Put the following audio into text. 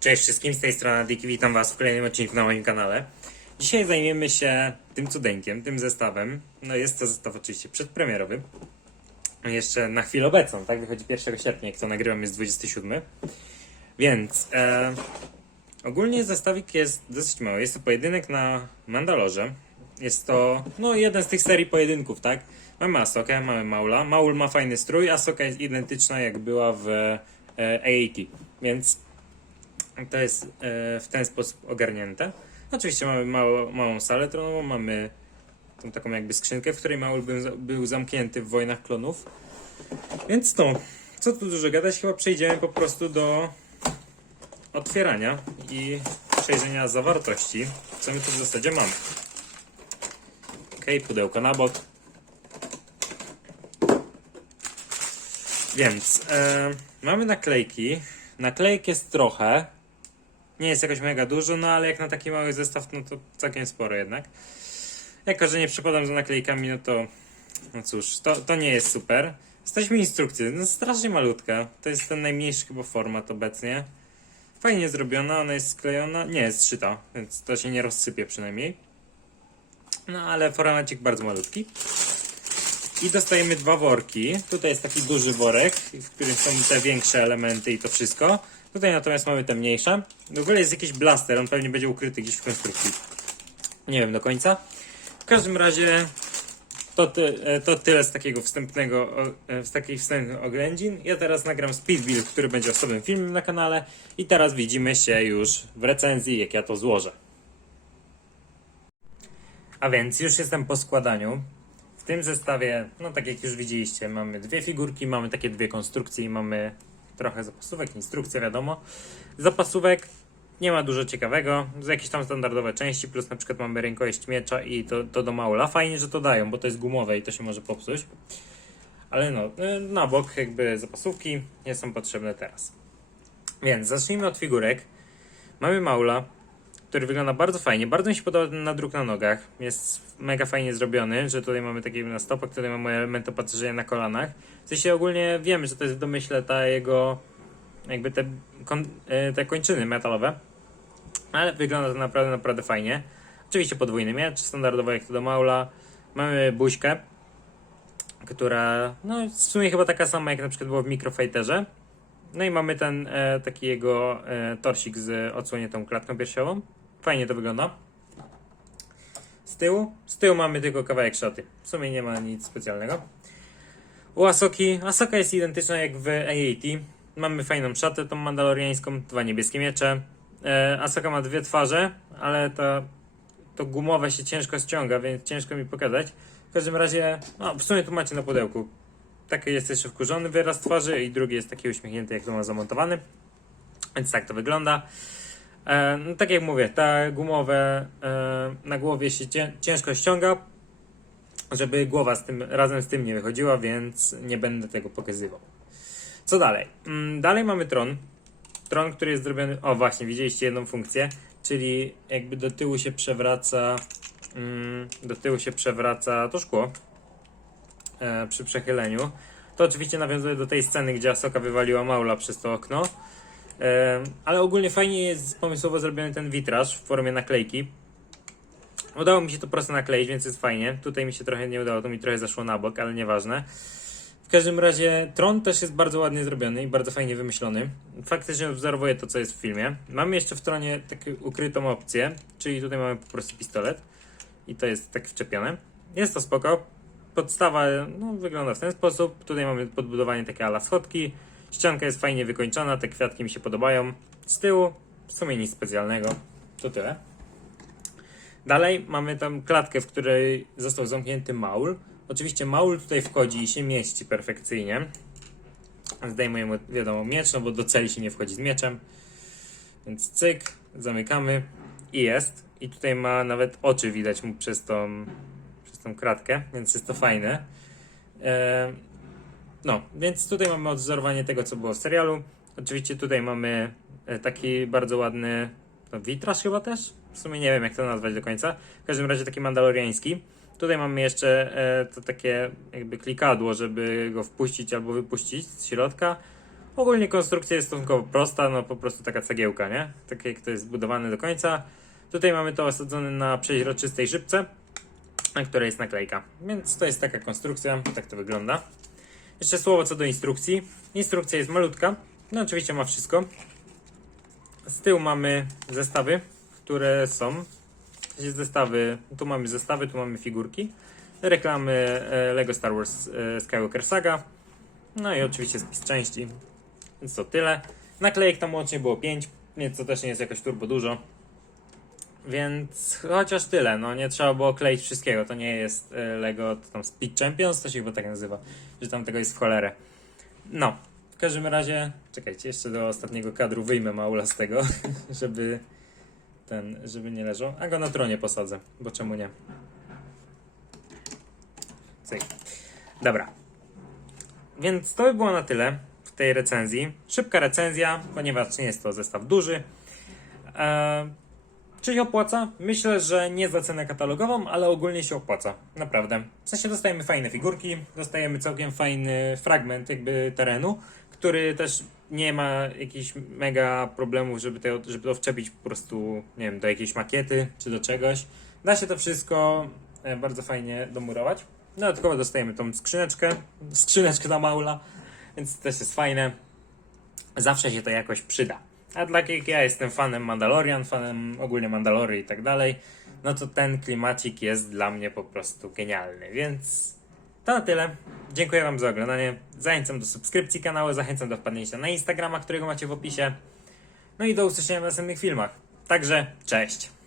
Cześć wszystkim, z tej strony Diki, witam was w kolejnym odcinku na moim kanale. Dzisiaj zajmiemy się tym cudeńkiem, tym zestawem. No jest to zestaw oczywiście przedpremierowy. Jeszcze na chwilę obecną, tak? Wychodzi 1 sierpnia, jak to nagrywam jest 27. Więc e, ogólnie zestawik jest dosyć mały. Jest to pojedynek na Mandalorze. Jest to no jeden z tych serii pojedynków, tak? Mamy Asokę, mamy Maula. Maul ma fajny strój, Asoka jest identyczna jak była w e, AAT. Więc to jest e, w ten sposób ogarnięte. Oczywiście mamy mało, małą salę tronową, mamy tą taką jakby skrzynkę, w której Maul był, za- był zamknięty w Wojnach Klonów. Więc no, co tu dużo gadać, chyba przejdziemy po prostu do otwierania i przejrzenia zawartości, co my tu w zasadzie mamy. Ok, pudełko na bok. Więc e, mamy naklejki. Naklejek jest trochę. Nie jest jakoś mega dużo, no ale jak na taki mały zestaw, no to całkiem sporo jednak. Jako, że nie przepadam za naklejkami, no to no cóż, to, to nie jest super. Jesteśmy instrukcje, no strasznie malutka. To jest ten najmniejszy chyba format obecnie. Fajnie zrobiona, ona jest sklejona, nie jest szyta, więc to się nie rozsypie przynajmniej. No ale formacik bardzo malutki. I dostajemy dwa worki. Tutaj jest taki duży worek, w którym są te większe elementy i to wszystko. Tutaj natomiast mamy te mniejsze. W ogóle jest jakiś blaster, on pewnie będzie ukryty gdzieś w konstrukcji. Nie wiem do końca. W każdym razie to, ty, e, to tyle z takiego wstępnego, e, z takich wstępnych oględzin. Ja teraz nagram speed build, który będzie osobnym filmem na kanale. I teraz widzimy się już w recenzji, jak ja to złożę. A więc już jestem po składaniu. Tym zestawie, no tak jak już widzieliście, mamy dwie figurki, mamy takie dwie konstrukcje i mamy trochę zapasówek, instrukcje wiadomo. Zapasówek nie ma dużo ciekawego, z jakieś tam standardowe części, plus na przykład mamy rękojeść miecza i to, to do maula. Fajnie, że to dają, bo to jest gumowe i to się może popsuć. Ale no, y, na bok jakby zapasówki nie są potrzebne teraz. Więc zacznijmy od figurek. Mamy maula, który wygląda bardzo fajnie. Bardzo mi się podoba ten nadruk na nogach. Jest mega fajnie zrobiony, że tutaj mamy takie na stopach, tutaj mamy element opatrzenia na kolanach. W sensie ogólnie wiemy, że to jest w domyśle ta jego, jakby te, e, te kończyny metalowe. Ale wygląda to naprawdę, naprawdę fajnie. Oczywiście podwójny miecz, standardowo jak to do maula. Mamy buźkę, która no w sumie chyba taka sama jak na przykład było w Microfighterze. No i mamy ten e, taki jego e, torsik z odsłoniętą klatką piersiową. Fajnie to wygląda. Z tyłu? Z tyłu mamy tylko kawałek szaty. W sumie nie ma nic specjalnego. U Asoki, Asoka jest identyczna jak w AAT. Mamy fajną szatę, tą mandaloriańską, dwa niebieskie miecze. E, Asoka ma dwie twarze, ale to, to gumowe się ciężko ściąga, więc ciężko mi pokazać. W każdym razie, no w sumie tu macie na pudełku. Taki jest jeszcze wkurzony wyraz twarzy i drugi jest taki uśmiechnięty, jak to ma zamontowany. Więc tak to wygląda. E, no, tak jak mówię, ta gumowe e, na głowie się cię, ciężko ściąga, żeby głowa z tym, razem z tym nie wychodziła, więc nie będę tego pokazywał. Co dalej? Mm, dalej mamy tron. Tron, który jest zrobiony. O, właśnie, widzieliście jedną funkcję, czyli jakby do tyłu się przewraca. Mm, do tyłu się przewraca to szkło e, przy przechyleniu. To oczywiście nawiązuje do tej sceny, gdzie Asoka wywaliła Maula przez to okno. E, ale ogólnie fajnie jest pomysłowo zrobiony ten witraż w formie naklejki. Udało mi się to prosto nakleić, więc jest fajnie. Tutaj mi się trochę nie udało, to mi trochę zaszło na bok, ale nieważne. W każdym razie tron też jest bardzo ładnie zrobiony i bardzo fajnie wymyślony. Faktycznie wzorowuje to, co jest w filmie. Mamy jeszcze w tronie taką ukrytą opcję, czyli tutaj mamy po prostu pistolet i to jest tak wczepione. Jest to spoko. Podstawa no, wygląda w ten sposób. Tutaj mamy podbudowanie takie ala schodki. Ścianka jest fajnie wykończona, te kwiatki mi się podobają. Z tyłu w sumie nic specjalnego. To tyle. Dalej mamy tam klatkę, w której został zamknięty maul. Oczywiście maul tutaj wchodzi i się mieści perfekcyjnie. Zdejmujemy, wiadomo, miecz, no bo do celi się nie wchodzi z mieczem. Więc cyk, zamykamy i jest. I tutaj ma nawet oczy widać mu przez tą, tą kratkę, więc jest to fajne. E, no, więc tutaj mamy odwzorowanie tego, co było w serialu. Oczywiście tutaj mamy e, taki bardzo ładny no, witraż chyba też? W sumie nie wiem, jak to nazwać do końca. W każdym razie taki mandaloriański. Tutaj mamy jeszcze e, to takie jakby klikadło, żeby go wpuścić albo wypuścić z środka. Ogólnie konstrukcja jest stosunkowo prosta, no po prostu taka cegiełka, nie? Tak jak to jest zbudowane do końca. Tutaj mamy to osadzone na przeźroczystej szybce, na której jest naklejka. Więc to jest taka konstrukcja, tak to wygląda. Jeszcze słowo co do instrukcji. Instrukcja jest malutka, no oczywiście ma wszystko. Z tyłu mamy zestawy, które są. Sensie zestawy, tu mamy zestawy, tu mamy figurki. Reklamy e, Lego Star Wars e, Skywalker Saga. No i oczywiście spis części. Więc to tyle. Naklejek tam łącznie było 5, więc to też nie jest jakoś turbo dużo. Więc chociaż tyle, no nie trzeba było kleić wszystkiego. To nie jest e, Lego to tam Speed Champions, to się chyba tak nazywa, że tam tego jest w cholerę. No, w każdym razie, czekajcie, jeszcze do ostatniego kadru wyjmę Maula z tego, żeby ten, żeby nie leżał. A go na tronie posadzę, bo czemu nie? Cyk. Dobra. Więc to by było na tyle w tej recenzji. Szybka recenzja, ponieważ nie jest to zestaw duży. Eee, czy się opłaca? Myślę, że nie za cenę katalogową, ale ogólnie się opłaca. Naprawdę. W sensie dostajemy fajne figurki, dostajemy całkiem fajny fragment jakby terenu, który też nie ma jakichś mega problemów, żeby to, żeby to wczepić po prostu, nie wiem, do jakiejś makiety czy do czegoś. Da się to wszystko e, bardzo fajnie domurować. Dodatkowo dostajemy tą skrzyneczkę, skrzyneczkę na maula, więc też jest fajne. Zawsze się to jakoś przyda. A dla jak ja jestem fanem Mandalorian, fanem ogólnie Mandalory i tak dalej, no to ten klimacik jest dla mnie po prostu genialny, więc to na tyle. Dziękuję Wam za oglądanie. Zachęcam do subskrypcji kanału, zachęcam do wpadnięcia na Instagrama, którego macie w opisie. No i do usłyszenia w następnych filmach. Także cześć!